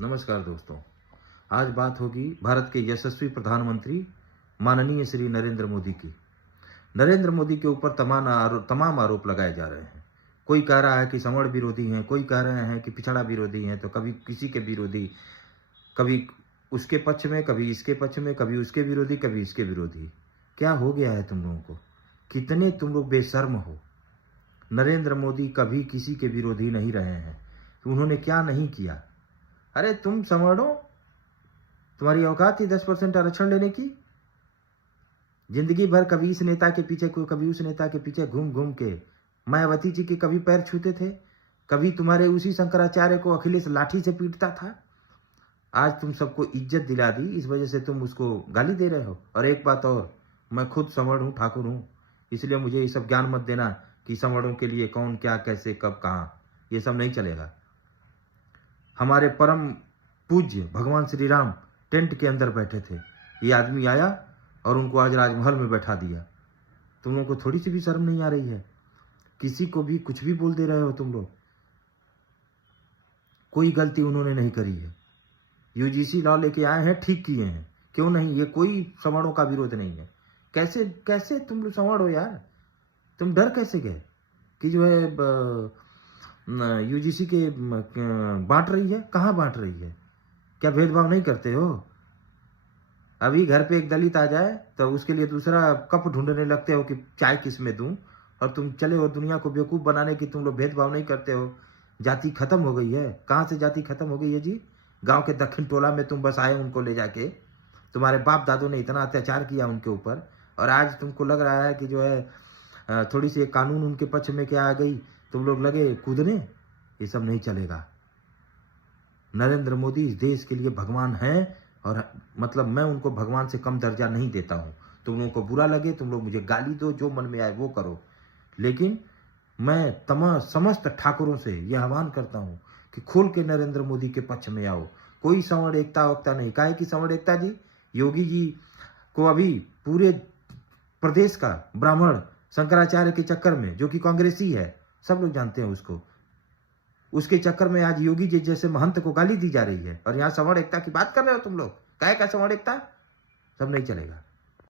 नमस्कार दोस्तों। आज बात होगी भारत के यशस्वी प्रधानमंत्री माननीय श्री नरेंद्र मोदी की। नरेंद्र मोदी के ऊपर तमाम आरोप लगाए जा रहे हैं। कोई कह रहा है कि सवर्ण विरोधी हैं, कोई कह रहे हैं कि पिछड़ा विरोधी हैं, तो कभी किसी के विरोधी, कभी उसके पक्ष में, कभी इसके पक्ष में, कभी उसके विरोधी, कभी इसके विरोधी। क्या हो गया है तुम लोगों को? कितने तुम लोग बेशर्म हो। नरेंद्र मोदी कभी किसी के विरोधी नहीं रहे हैं। तो उन्होंने क्या नहीं किया? अरे तुम समझो, तुम्हारी औकात थी 10% आरक्षण लेने की? जिंदगी भर कभी इस नेता के पीछे, कोई कभी उस नेता के पीछे घूम घूम के मायावती जी के कभी पैर छूते थे, कभी तुम्हारे उसी शंकराचार्य को अखिलेश लाठी से पीटता था। आज तुम सबको इज्जत दिला दी, इस वजह से तुम उसको गाली दे रहे हो। और एक बात और, मैं खुद संवर्ण हूँ, ठाकुर हूँ, इसलिए मुझे ये सब ज्ञान मत देना कि संवर्णों के लिए कौन क्या कैसे कब कहाँ, ये सब नहीं चलेगा। हमारे परम पूज्य भगवान श्री राम टेंट के अंदर बैठे थे, ये आदमी आया और उनको आज राजमहल में बैठा दिया। तुम लोगों को थोड़ी सी भी शर्म नहीं आ रही है? किसी को भी कुछ भी बोल दे रहे हो तुम लोग। कोई गलती उन्होंने नहीं करी है। यूजीसी लॉ लेके आए हैं, ठीक किए हैं, क्यों नहीं? ये कोई सवर्णों का विरोध नहीं है। कैसे कैसे तुम लोग सवर्ण हो यार? तुम डर कैसे गए कि जो है यूजीसी के बांट रही है? कहाँ बांट रही है? क्या भेदभाव नहीं करते हो? अभी घर पे एक दलित आ जाए तो उसके लिए दूसरा कप ढूंढने लगते हो कि चाय किस में दूं, और तुम चले हो दुनिया को बेवकूफ बनाने की। तुम लोग भेदभाव नहीं करते हो। जाति खत्म हो गई है। कहाँ से जाति खत्म हो गई है जी? गांव के दक्षिण टोला में तुम बस आए उनको ले जाके। तुम्हारे बाप दादों ने इतना अत्याचार किया उनके ऊपर, और आज तुमको लग रहा है कि जो है थोड़ी सी कानून उनके पक्ष में क्या आ गई, तुम लोग लगे कूदने। ये सब नहीं चलेगा। नरेंद्र मोदी इस देश के लिए भगवान हैं, और मतलब मैं उनको भगवान से कम दर्जा नहीं देता हूं। तुम लोगों को बुरा लगे, तुम लोग मुझे गाली दो, जो मन में आए वो करो, लेकिन मैं समस्त ठाकुरों से यह आह्वान करता हूं कि खोल के नरेंद्र मोदी के पक्ष में आओ। कोई सवर्ण एकता वक्ता नहीं। काहे की सवर्ण एकता जी? योगी जी को अभी पूरे प्रदेश का ब्राह्मण शंकराचार्य के चक्कर में, जो कि कांग्रेसी है, सब लोग जानते हैं उसको, उसके चक्कर में आज योगी जी जैसे महंत को गाली दी जा रही है, और यहाँ सवर्ण एकता की बात कर रहे हो तुम लोग। काहे का सवर्ण एकता? सब नहीं चलेगा।